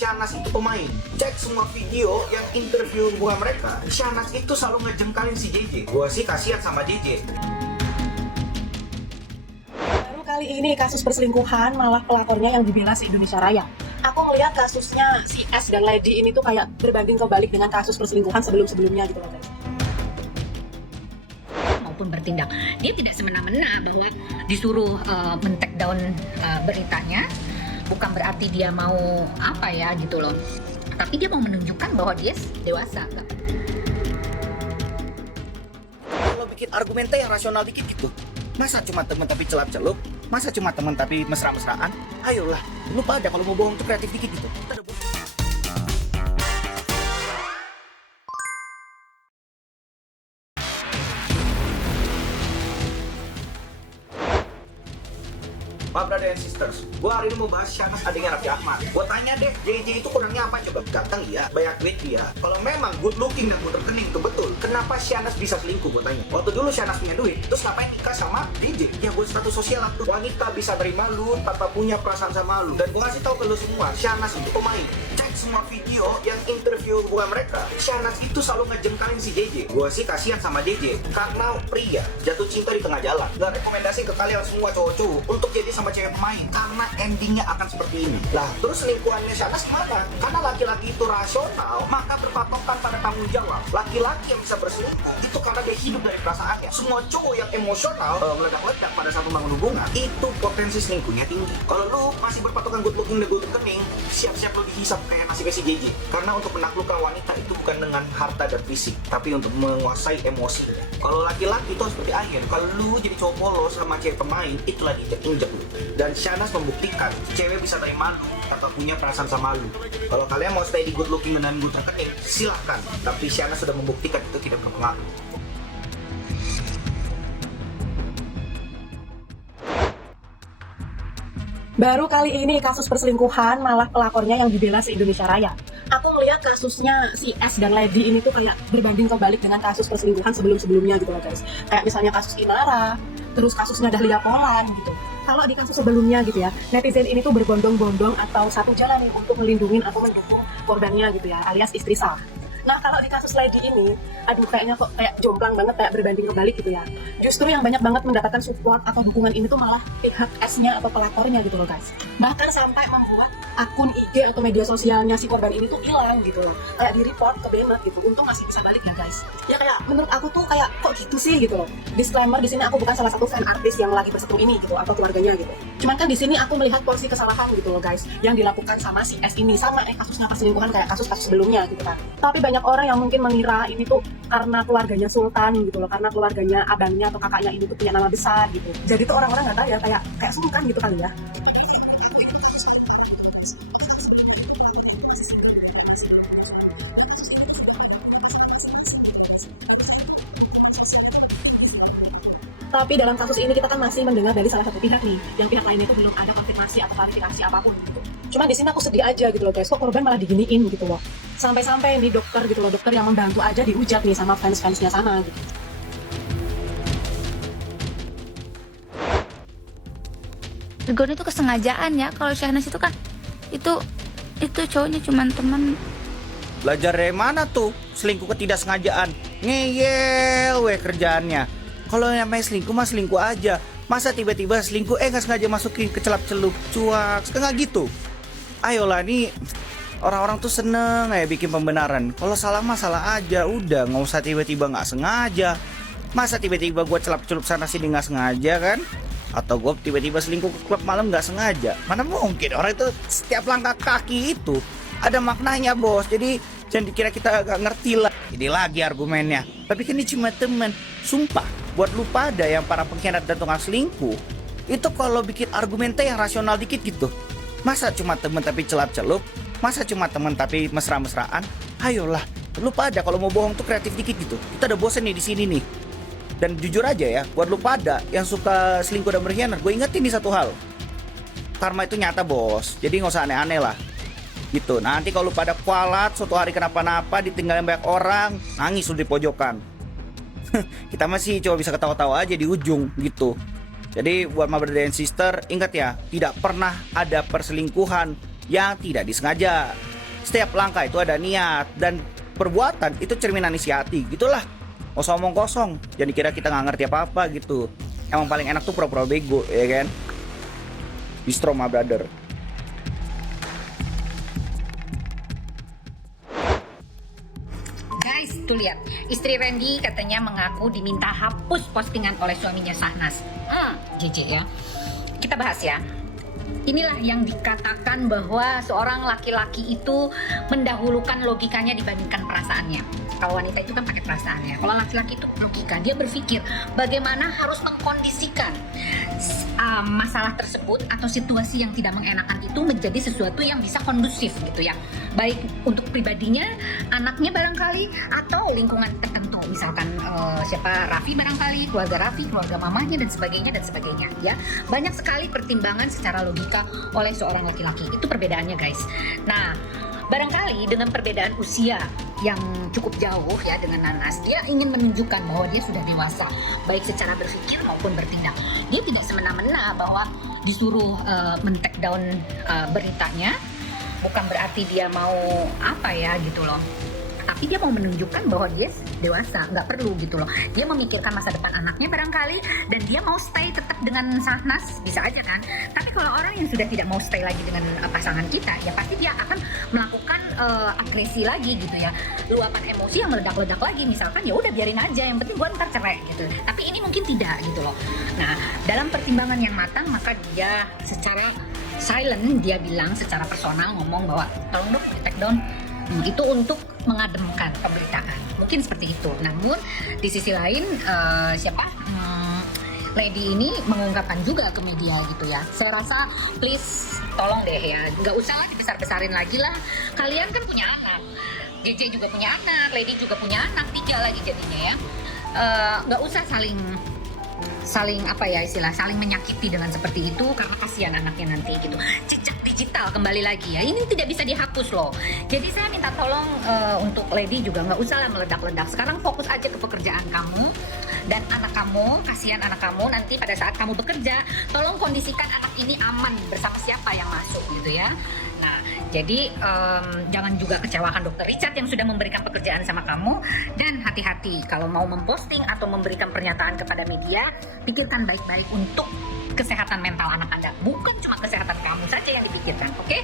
Syahnas itu pemain. Cek semua video yang interview hubungan mereka, Syahnas itu selalu ngejengkalin si JJ. Gua sih kasihan sama JJ. Baru kali ini kasus perselingkuhan malah pelapornya yang dibela si Indonesia Raya. Aku melihat kasusnya si S dan Lady ini tuh kayak berbanding kebalik dengan kasus perselingkuhan sebelum-sebelumnya gitu loh guys. Maupun bertindak, dia tidak semena-mena bahwa disuruh men-take down beritanya, bukan berarti dia mau apa ya gitu loh, tapi dia mau menunjukkan bahwa dia dewasa. Kalau bikin argumen yang rasional dikit gitu, masa cuma temen tapi celup-celup, masa cuma temen tapi mesra-mesraan, ayolah, lu pada kalau mau bohong tuh kreatif dikit gitu. Pak Brother and Sisters, gue hari ini mau bahas Syahnas adanya Raffi Ahmad. Gue tanya deh, JJ itu kurangnya apa coba? Ganteng iya, banyak duit dia. Kalau memang good looking dan good rekening itu betul, kenapa Syahnas bisa selingkuh? Gue tanya. Waktu dulu Syahnas punya duit, terus ngapain nikah sama DJ? Ya buat status sosial lah tuh. Wanita bisa terima lu tanpa punya perasaan sama lu. Dan gue kasih tahu ke lu semua, Syahnas itu pemain. Cek semua video yang interview hubungan mereka, Syahnas itu selalu ngejengkalin si JJ. Gue sih kasihan sama JJ, karena pria jatuh cinta di tengah jalan. Gak rekomendasi ke kalian semua cowok-cowok untuk jadi sama cewek pemain, karena endingnya akan seperti ini. Lah, terus selingkuhannya Syahnas gimana? Karena laki-laki itu rasional, maka berpatokan pada tanggung jawab. Laki-laki yang bisa berselingkuh itu karena dia hidup dari perasaannya. Semua cowok yang emosional meledak-ledak pada saat membangun hubungan, itu potensi selingkuhnya tinggi. Kalau lu masih berpatokan good looking dan good rekening, siap-siap lu dihisap kayak nasibnya si JJ. Karena untuk menaklukkan wanita itu bukan dengan harta dan fisik, tapi untuk menguasai emosi. Kalau laki-laki itu harus seperti Ayen. Kalau lu jadi cowok polos sama cewek pemain, itulah diinjek-injek lu. Dan Syahnas membuktikan cewek bisa terima lu atau punya perasaan sama lu. Kalau kalian mau stay di good looking dan good rekening, silahkan. Tapi Syahnas sudah membuktikan itu tidak berpengaruh. Baru kali ini kasus perselingkuhan malah pelapornya yang dibela si Indonesia Raya. Aku melihat kasusnya si S dan Lady ini tuh kayak berbanding kebalik dengan kasus perselingkuhan sebelum-sebelumnya gitu loh guys. Kayak misalnya kasus Inara, terus kasusnya Dahlia Polan gitu. Kalau di kasus sebelumnya gitu ya, netizen ini tuh berbondong-bondong atau satu jalan nih untuk melindungi atau mendukung korbannya gitu ya, alias istri sah. Nah kalau di kasus Lady ini, aduh kayaknya kok kayak jomplang banget, kayak berbanding kebalik gitu ya. Justru yang banyak banget mendapatkan support atau dukungan ini tuh malah pihak S-nya atau pelapornya gitu loh guys. Bahkan sampai membuat akun IG atau media sosialnya si korban ini tuh hilang gitu loh. Kayak di-report ke BEMET gitu, untung masih bisa balik ya guys. Ya kayak menurut aku tuh kayak kok gitu sih gitu loh. Disclaimer di sini aku bukan salah satu fan artis yang lagi berseteru ini gitu atau keluarganya gitu. Cuman kan di sini aku melihat porsi kesalahan gitu loh guys yang dilakukan sama si S ini, sama kasusnya perselingkuhan kayak kasus-kasus sebelumnya gitu kan. Tapi banyak orang yang mungkin mengira ini tuh karena keluarganya Sultan gitu loh, karena keluarganya abangnya atau kakaknya ini tuh punya nama besar gitu. Jadi tuh orang-orang nggak tahu ya, kayak sungkan gitu kali ya. Tapi dalam kasus ini kita kan masih mendengar dari salah satu pihak nih, yang pihak lainnya itu belum ada konfirmasi atau klarifikasi apapun gitu. Cuma di sini aku sedih aja gitu loh guys, kok korban malah diginiin gitu loh. Sampai-sampai nih dokter gitu loh, dokter yang membantu aja dihujat nih sama fans-fansnya sana gitu. Tegur itu kesengajaan ya. Kalau Syahnas itu kan itu cowoknya cuma teman. Belajar dari mana tuh selingkuh ketidaksengajaan? Ngeyel weh kerjaannya. Kalau namanya selingkuh mah selingkuh aja. Masa tiba-tiba selingkuh nggak sengaja masukin ke celup-celup cuak, nggak gitu. Ayolah nih, orang-orang tuh seneng ya bikin pembenaran. Kalau salah mah salah aja, udah nggak usah tiba-tiba nggak sengaja. Masa tiba-tiba gue celup-celup sana sini nggak sengaja kan? Atau gue tiba-tiba selingkuh ke klub malam nggak sengaja? Mana mungkin, orang itu setiap langkah kaki itu ada maknanya bos. Jadi jangan dikira kita gak ngerti lah. Ini lagi argumennya. Tapi kan ini cuma temen. Sumpah, buat lu pada yang para pengkhianat dan tukang selingkuh, itu kalau bikin argumennya yang rasional dikit gitu. Masa cuma temen tapi celup-celup? Masa cuma temen tapi mesra-mesraan? Ayolah, lu pada kalau mau bohong tuh kreatif dikit gitu. Kita udah bosen nih di sini nih. Dan jujur aja ya, buat lu pada yang suka selingkuh dan berkhianat, gue ingetin nih satu hal. Karma itu nyata bos, jadi gak usah aneh-aneh lah gitu. Nanti kalau lu pada kualat, suatu hari kenapa-napa ditinggalin banyak orang, nangis lu di pojokan. Kita masih coba bisa ketawa-tawa aja di ujung gitu. Jadi buat my brother and sister, ingat ya, tidak pernah ada perselingkuhan yang tidak disengaja. Setiap langkah itu ada niat, dan perbuatan itu cerminan isi hati, gitulah. Nggak usah omong kosong, jadi kira kita nggak ngerti apa-apa gitu. Emang paling enak tuh pura-pura bego, ya kan? Bistro my brother. Guys, tuh lihat, istri Randy katanya mengaku diminta hapus postingan oleh suaminya Sahnas. JJ ya. Kita bahas ya. Inilah yang dikatakan bahwa seorang laki-laki itu mendahulukan logikanya dibandingkan perasaannya. Kalau wanita itu kan pakai perasaannya. Kalau laki-laki itu logika, dia berpikir bagaimana harus mengkondisikan masalah tersebut atau situasi yang tidak mengenakan itu menjadi sesuatu yang bisa kondusif gitu ya. Baik untuk pribadinya, anaknya barangkali, atau lingkungan tertentu. Misalkan siapa Raffi barangkali, keluarga Raffi, keluarga mamahnya dan sebagainya ya. Banyak sekali pertimbangan secara logika oleh seorang laki-laki. Itu perbedaannya guys. Nah, barangkali dengan perbedaan usia yang cukup jauh ya dengan Nanas, dia ingin menunjukkan bahwa dia sudah dewasa, baik secara berpikir maupun bertindak. Dia tidak semena-mena bahwa disuruh men-take down beritanya, bukan berarti dia mau apa ya gitu loh. Tapi dia mau menunjukkan bahwa dia dewasa, nggak perlu gitu loh. Dia memikirkan masa depan anaknya barangkali, dan dia mau stay tetap dengan Sahnas, bisa aja kan. Tapi kalau orang yang sudah tidak mau stay lagi dengan pasangan kita, ya pasti dia akan melakukan agresi lagi gitu ya. Luapan emosi yang meledak-ledak lagi, misalkan ya udah biarin aja, yang penting gua ntar cerai gitu. Tapi ini mungkin tidak gitu loh. Nah, dalam pertimbangan yang matang, maka dia secara silent, dia bilang secara personal ngomong bahwa tolong dong di take down. Itu untuk mengademkan pemberitaan, mungkin seperti itu. Namun di sisi lain Lady ini mengungkapkan juga ke media gitu ya. Saya rasa please tolong deh ya, nggak usah lah dibesar-besarin lagi lah. Kalian kan punya anak, JJ juga punya anak, Lady juga punya anak, 3 lagi jadinya ya. Nggak usah saling saling menyakiti dengan seperti itu, karena kasihan anaknya nanti gitu. Jejak digital kembali lagi ya, ini tidak bisa dihapus loh. Jadi saya minta tolong untuk Lady juga nggak usah lah meledak-ledak. Sekarang fokus aja ke pekerjaan kamu dan anak kamu. Kasihan anak kamu nanti pada saat kamu bekerja, tolong kondisikan anak ini aman bersama siapa yang masuk gitu ya. Nah, jadi jangan juga kecewakan Dr. Richard yang sudah memberikan pekerjaan sama kamu. Dan hati-hati kalau mau memposting atau memberikan pernyataan kepada media, pikirkan baik-baik untuk kesehatan mental anak Anda. Bukan cuma kesehatan kamu saja yang dipikirkan, oke?